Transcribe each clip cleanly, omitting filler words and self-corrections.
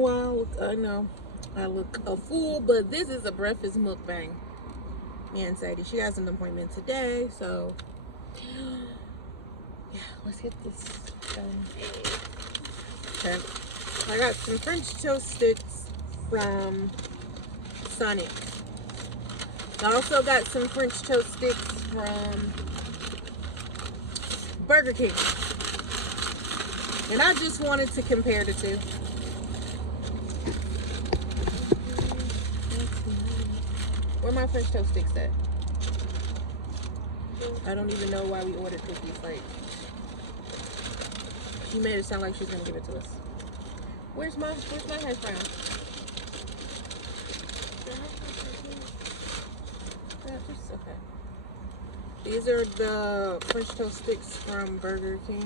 a while. I know I look a fool, but this is a breakfast mukbang. Me and Sadie, she has an appointment today, so yeah, let's get this done. Okay, I got some French toast sticks from Sonic. I also got some French toast sticks from Burger King. And I just wanted to compare the two. Where my French toast sticks at? I don't even know why we ordered cookies. Like, she made it sound like she's gonna give it to us. Where's my hash brown? Okay. These are the French toast sticks from Burger King.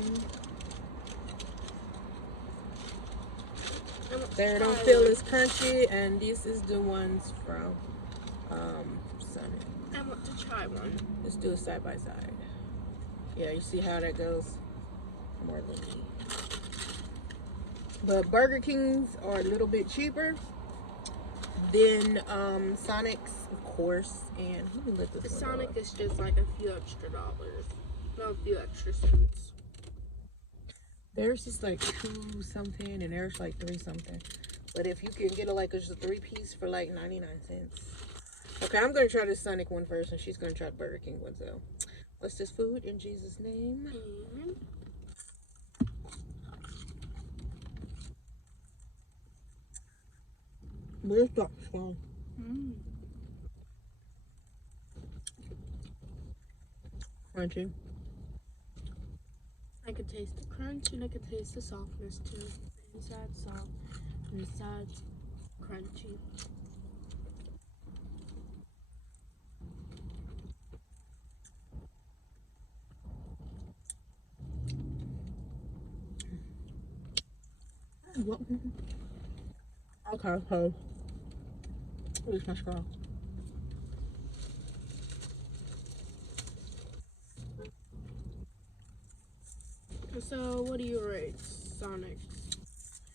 They don't feel as crunchy, and this is the ones from Sonic. I want to try one. Let's do it side by side. Yeah, you see how that goes? More lean. But Burger King's are a little bit cheaper than Sonic's, of course. And let me let this the one Sonic go. is just like a few extra dollars. No, a few extra cents. There's just like 2 something, and there's like 3 something. But if you can get just a 3-piece for like 99 cents. Okay, I'm gonna try the Sonic one first, and she's gonna try the Burger King one. So, what's this food in Jesus' name? Amen. Where's that from? Crunchy. I could taste the crunch and I could taste the softness too. The inside soft and the sides crunchy. Okay, so where's my straw? So, what do you rate Sonic?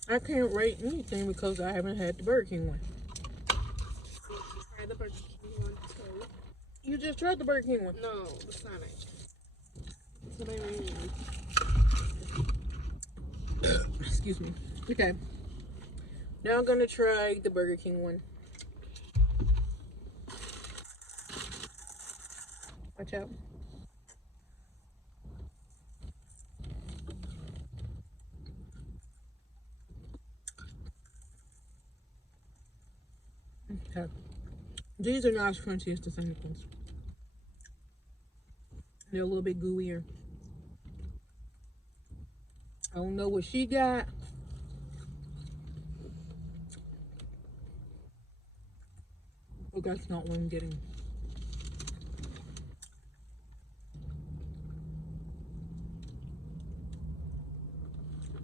I can't rate anything because I haven't had the Burger King one. Try the Burger King one too. You just tried the Burger King one. No, the Sonic. That's what I mean. Excuse me. Okay. Now I'm gonna try the Burger King one. Watch out. Okay. These are not as crunchy as the Sonic ones. They're a little bit gooier. I don't know what she got. But that's not what I'm getting.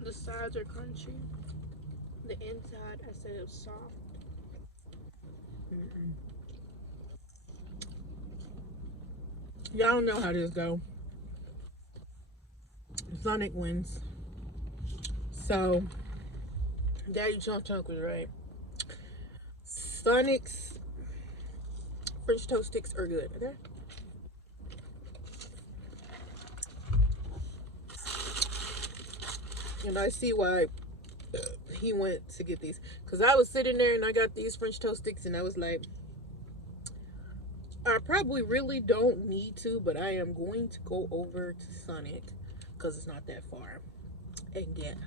The sides are crunchy. The inside, I said it was soft. Y'all know how this go. Sonic wins. So, Daddy Chunk Chunk was right. Sonic's French toast sticks are good. Okay. And I see why he went to get these. Because I was sitting there and I got these French toast sticks and I was like, I probably really don't need to, but I am going to go over to Sonic because it's not that far and get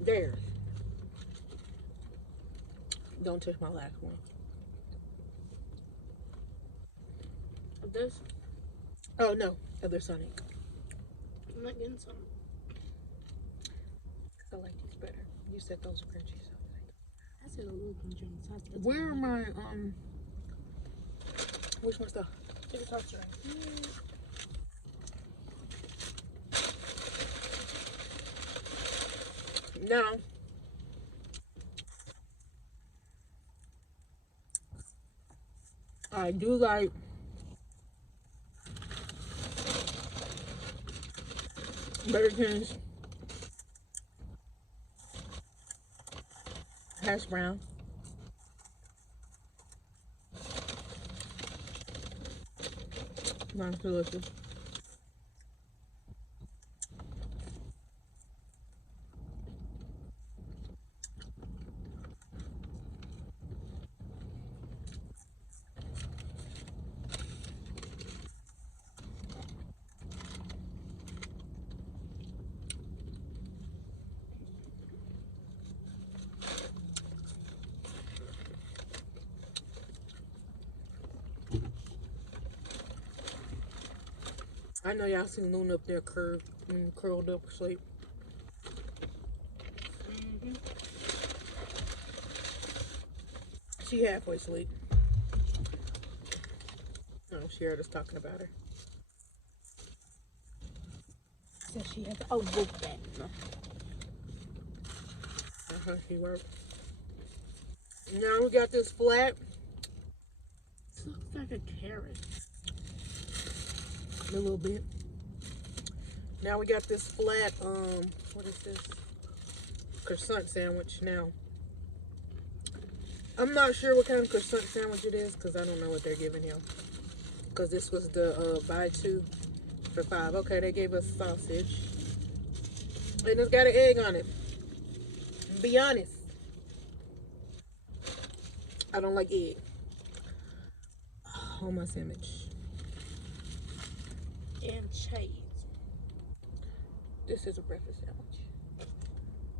there. Don't touch my last one. This? Oh no, other Sonic. I'm not getting some. I like these better. You said those are crunchy, so I said a little crunchy on the sides. where are my where's my stuff? Get the toaster right. Now I do like Burger King's hash brown. Nice, delicious. I know y'all seen Luna up there curled up asleep. Mm-hmm. She halfway asleep. Oh, she heard us talking about her. So she has a wolf back. She worked. Now we got this flat. This looks like a carrot. A little bit. Now we got this flat, what is this? Croissant sandwich. Now, I'm not sure what kind of croissant sandwich it is because I don't know what they're giving him. Because this was the buy 2 for $5. Okay, they gave us sausage. And it's got an egg on it. Be honest, I don't like egg on my sandwich. And cheese. This is a breakfast sandwich.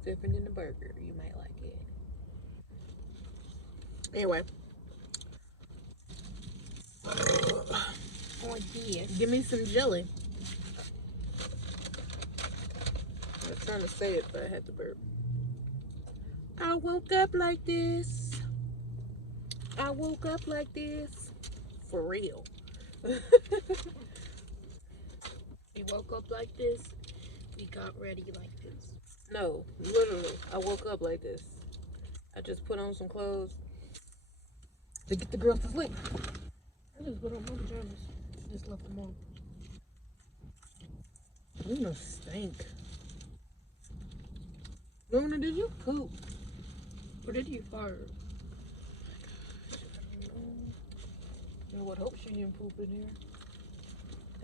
Different than the burger. You might like it. Anyway. Oh, yes. Give me some jelly. I was trying to say it, but I had to burp. I woke up like this. I woke up like this. For real. We woke up like this. We got ready like this. No, literally. I woke up like this. I just put on some clothes to get the girls to sleep. I just put on my pajamas. Just left them on. Luna stink. Luna, did you poop? Or did you fart? I would hope she didn't poop in here.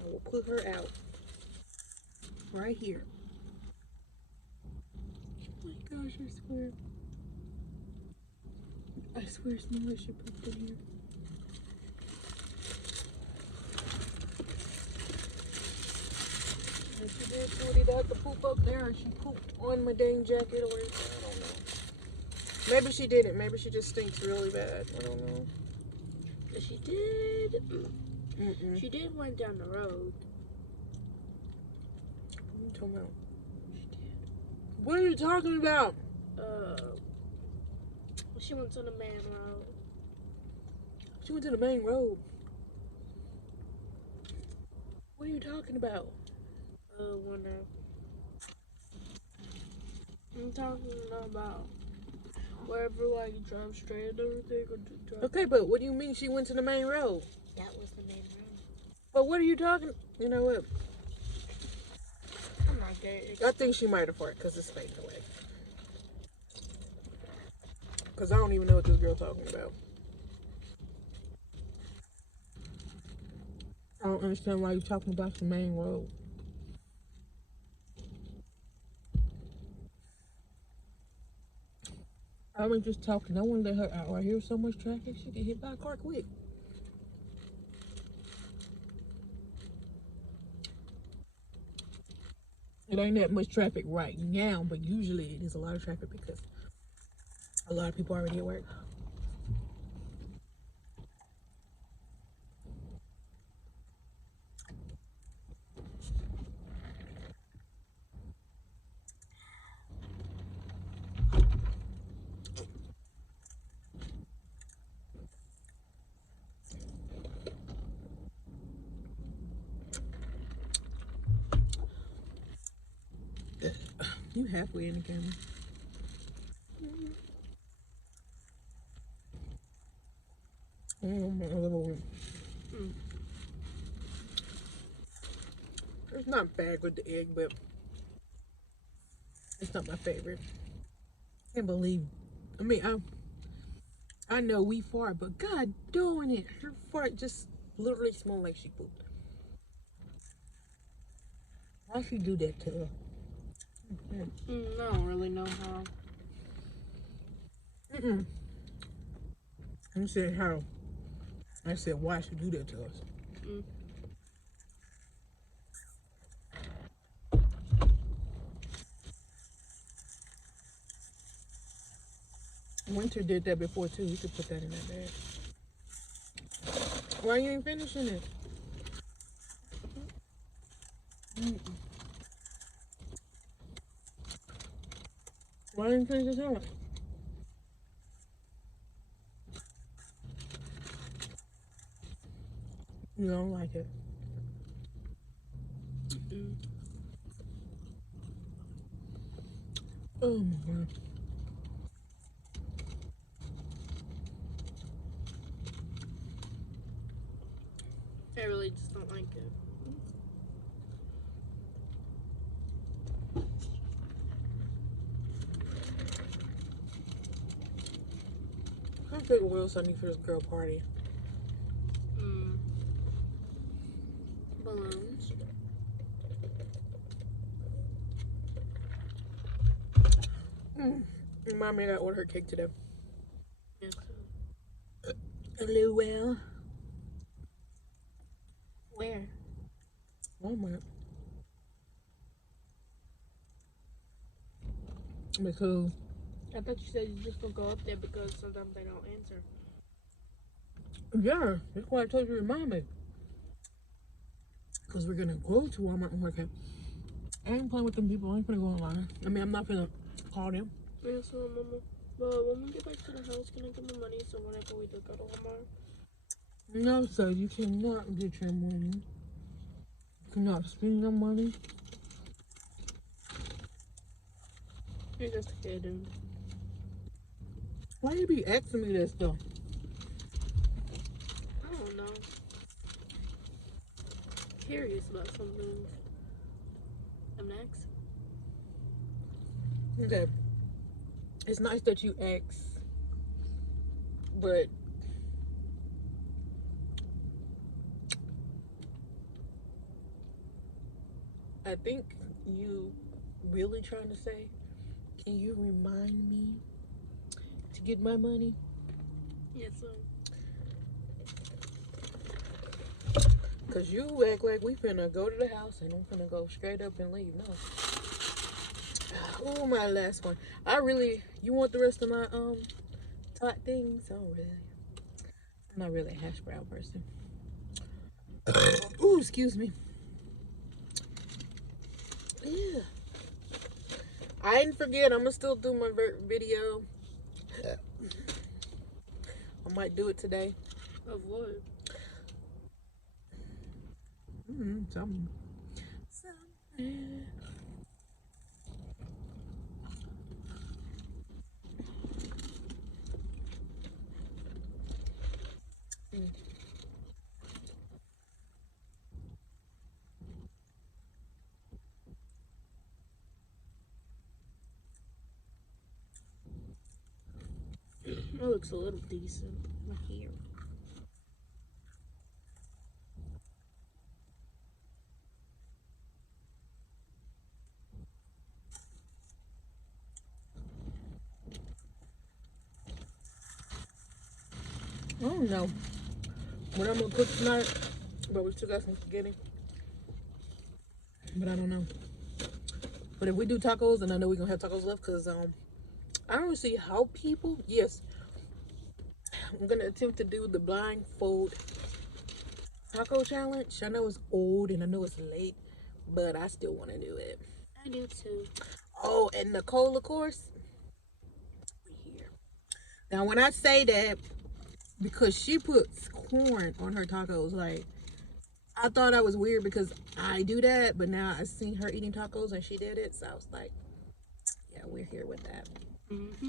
I will put her out. Right here. Oh my gosh, I swear. I swear it's not like she pooped in here. And she did Shorty that the poop up there and she pooped on my dang jacket or anything. I don't know. Maybe she didn't. Maybe she just stinks really bad. I don't know. But she did. Mm-mm. She did went down the road. What are you talking about? She did. What are you talking about? She went to the main road. She went to the main road. What are you talking about? Whenever. I'm talking about wherever, like, you drive straight and everything. Or drive. Okay, but what do you mean she went to the main road? That was the main road. But what are you talking? You know what? I'm not gay. I think she might have farted because it's fading away. Because I don't even know what this girl talking about. I don't understand why you're talking about the main road. I was just talking. I want to let her out right here. So much traffic, she get hit by a car quick. It ain't that much traffic right now, but usually it is a lot of traffic because a lot of people already at work. You halfway in the camera. It's not bad with the egg, but it's not my favorite. Can't believe I mean, I know we fart, but God darn it, her fart just literally smelled like she pooped. Why she do that to her? I don't really know how. I said how. I said why she do that to us. Mm. Winter did that before too. You could put that in that bag. Why you ain't finishing it? Why you ain't finish the sandwich? You don't like it. Mm. Oh my god. I really just don't like it. I think what else I need for this girl party. Mm. Balloons. Mommy got ordered her cake today. Yes. Hello, well. Where? Walmart. Because I thought you said you just don't go up there because sometimes they don't answer. yeah, that's why I told you to remind me. Because we're gonna go to Walmart and work out. I ain't playing with them people. I ain't gonna go online. I mean, I'm not gonna call them. Yes, Mama. But when we get back to the house, can I get my money so whenever we do go to Walmart? No, sir, you cannot get your money. You cannot spend your money. You're just a kid, and Why you be asking me that stuff? I don't know. Curious about something. I'm next. Okay. It's nice that you ask, but I think you really trying to say, can you remind me to get my money? Yes, sir. Cause you act like we finna go to the house and I'm finna go straight up and leave. No. Oh, my last one. You want the rest of my tot things? Oh, really? I'm not really a hash brown person. Ooh, excuse me. Yeah. I didn't forget. I'm gonna still do my video. I might do it today. Of what? Something. It looks a little decent. My hair. I don't know what I'm gonna cook tonight, but we still got some spaghetti. But I don't know. But if we do tacos, and I know we're gonna have tacos left, cause I don't see how people. Yes, I'm gonna attempt to do the blindfold taco challenge. I know it's old and I know it's late, but I still want to do it. I do too. Oh, and Nicole, of course, we here. Now, when I say that, because she puts corn on her tacos, like I thought that was weird because I do that, but now I seen her eating tacos and she did it, so I was like, yeah, we're here with that. Mm-hmm.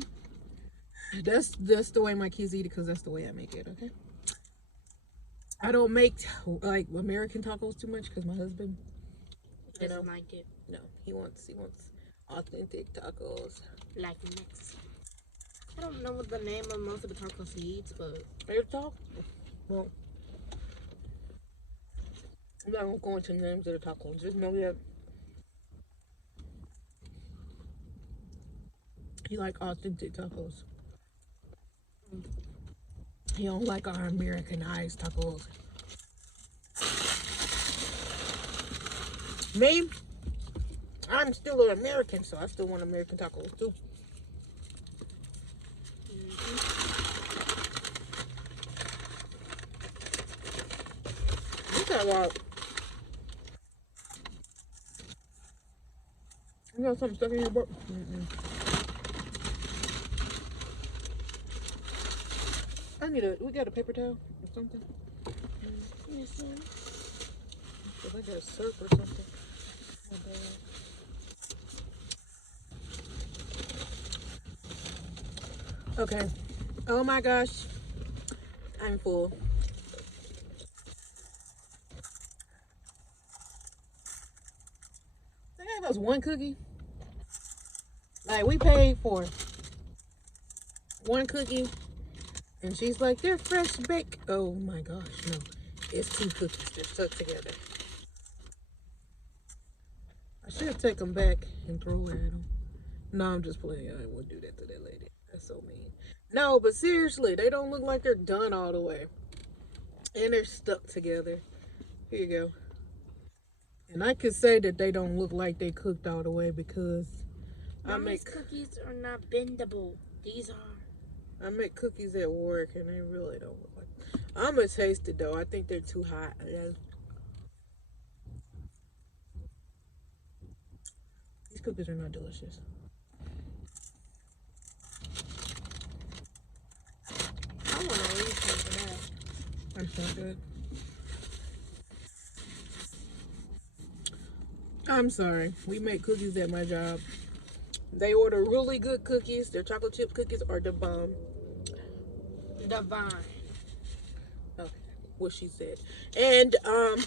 That's the way my kids eat it because that's the way I make it. Okay. I don't make like American tacos too much because my husband, you know, Doesn't like it. no, he wants authentic tacos. Like Mexican. I don't know what the name of most of the tacos he eats, but Air talk? Well, I'm not gonna go into names of the tacos. Just know that he like authentic tacos. He don't like our Americanized tacos. Me, I'm still an American, so I still want American tacos too. You got what? You got something stuck in your butt? I need a. We got a paper towel or something. yes, ma'am. I think I got a syrup or something. My bad. Okay. Oh my gosh, I'm full. They gave us one cookie. Like we paid for one cookie, and she's like, "They're fresh baked." Oh my gosh, no! It's two cookies. They're stuck together. I should take them back and throw it at them. No, I'm just playing. I wouldn't do that to that lady. That's so mean. No, but seriously, they don't look like they're done all the way, and they're stuck together. Here you go. And I can say that they don't look like they cooked all the way because I Mommy's make cookies are not bendable. These are. I make cookies at work, and they really don't look like. I'm gonna taste it though. I think they're too hot. These cookies are not delicious. I want to leave some for that. I'm so good. I'm sorry. We make cookies at my job. They order really good cookies. Their chocolate chip cookies are the bomb. Divine. Okay, what she said. And I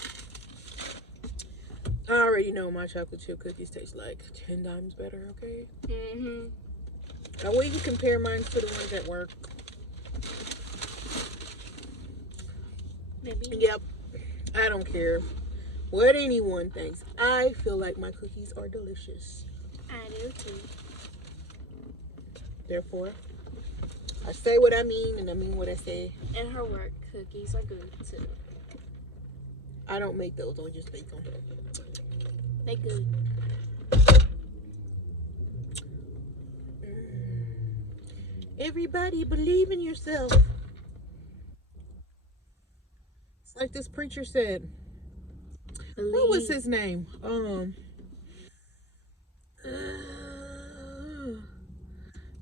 already know my chocolate chip cookies taste like 10 times better. Okay. I will even compare mine to the ones at work. Maybe. Yep. I don't care what anyone thinks. I feel like my cookies are delicious. I do too. Therefore, I say what I mean and I mean what I say. And her work cookies are good too. I don't make those. I just bake them. They good. Everybody believe in yourself. It's like this preacher said. What was his name?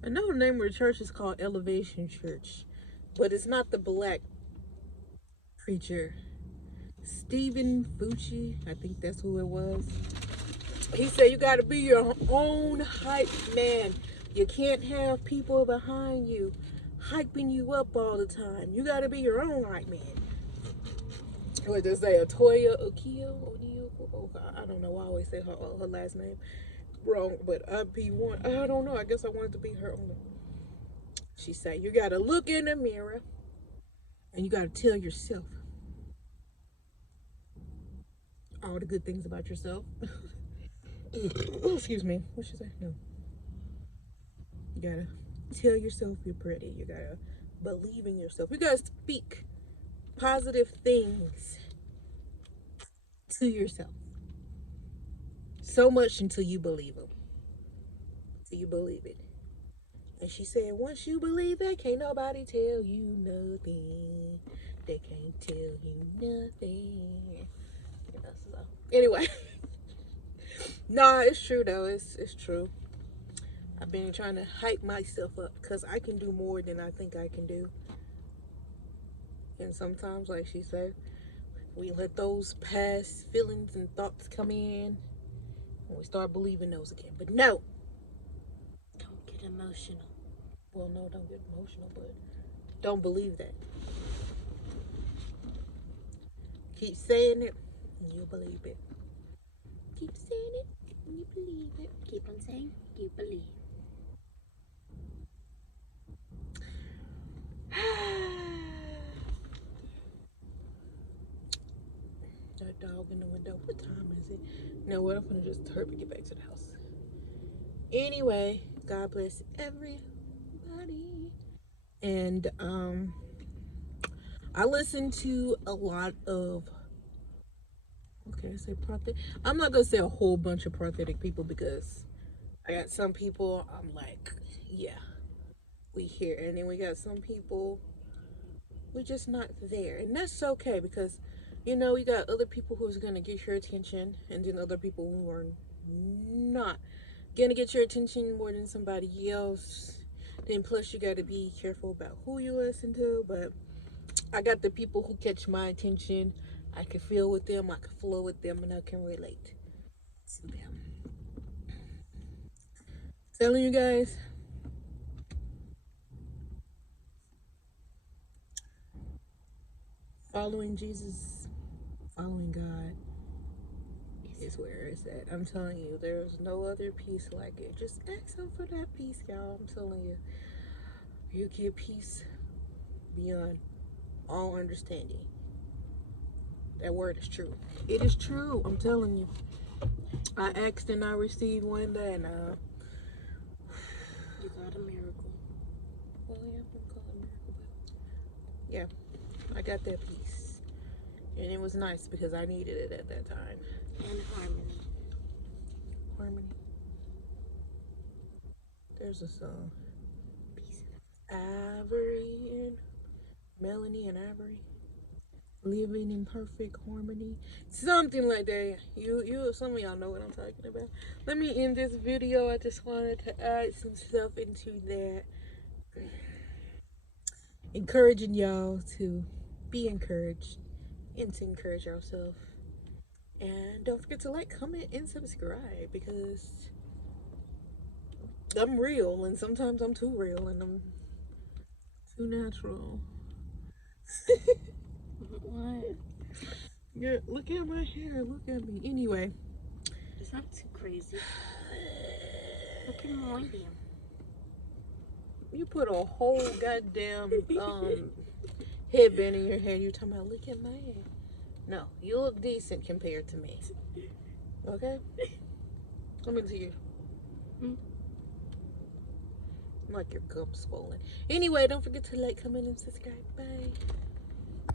I know the name of the church is called Elevation Church, but it's not the black preacher. Stephen Fucci, I think that's who it was. He said you got to be your own hype man. You can't have people behind you hyping you up all the time. You got to be your own hype man. What did they say? Atoya Okio? Oh, I don't know. I always say her last name wrong, but I don't know. I guess I wanted to be her own. She said you got to look in the mirror and you got to tell yourself all the good things about yourself. Excuse me. What should I say? No. You gotta tell yourself you're pretty. You gotta believe in yourself. You gotta speak positive things to yourself. So much until you believe them. Until you believe it. And she said, once you believe that, can't nobody tell you nothing. They can't tell you nothing. So, anyway. Nah, it's true though. It's true. I've been trying to hype myself up because I can do more than I think I can do. And sometimes, like she said, we let those past feelings and thoughts come in and we start believing those again. But no. Don't get emotional. Well, no, don't get emotional, but don't believe that. Keep saying it and you'll believe it. Keep saying it and you believe it. Keep on saying you believe. crazy. You know what? I'm gonna just hurry and get back to the house. Anyway, God bless everybody. And I listen to a lot of, okay, I say prosthetic. I'm not gonna say a whole bunch of prosthetic people because I got some people I'm like, yeah, we here, and then we got some people we just not there, and that's okay because you know you got other people who's gonna get your attention, and then other people who are not gonna get your attention more than somebody else. Then plus you got to be careful about who you listen to. But I got the people who catch my attention. I can feel with them, I can flow with them, and I can relate to them. Telling you guys, following Jesus, following God is where it's at. I'm telling you, there's no other peace like it. Just ask Him for that peace, y'all. I'm telling you, you get peace beyond all understanding. That word is true. It is true. I'm telling you. I asked and I received one day, and You got a miracle. well, yeah, I'm calling it miracle, but yeah, I got that peace, and it was nice because I needed it at that time. And harmony. Harmony. There's a song. Peace. Ivory and Melanie and Ivory living in perfect harmony, something like that. Some of y'all know what I'm talking about. Let me end this video. I just wanted to add some stuff into that, encouraging y'all to be encouraged and to encourage yourself. And don't forget to like, comment, and subscribe because I'm real, and sometimes I'm too real, and I'm too natural. What? Yeah, look at my hair. Look at me. Anyway. It's not too crazy. Look at mine. You put a whole goddamn headband in your head. You're talking about look at my hair. No, you look decent compared to me. Okay? Let me see you. Like your gum swollen. Anyway, don't forget to like, comment, and subscribe. Bye.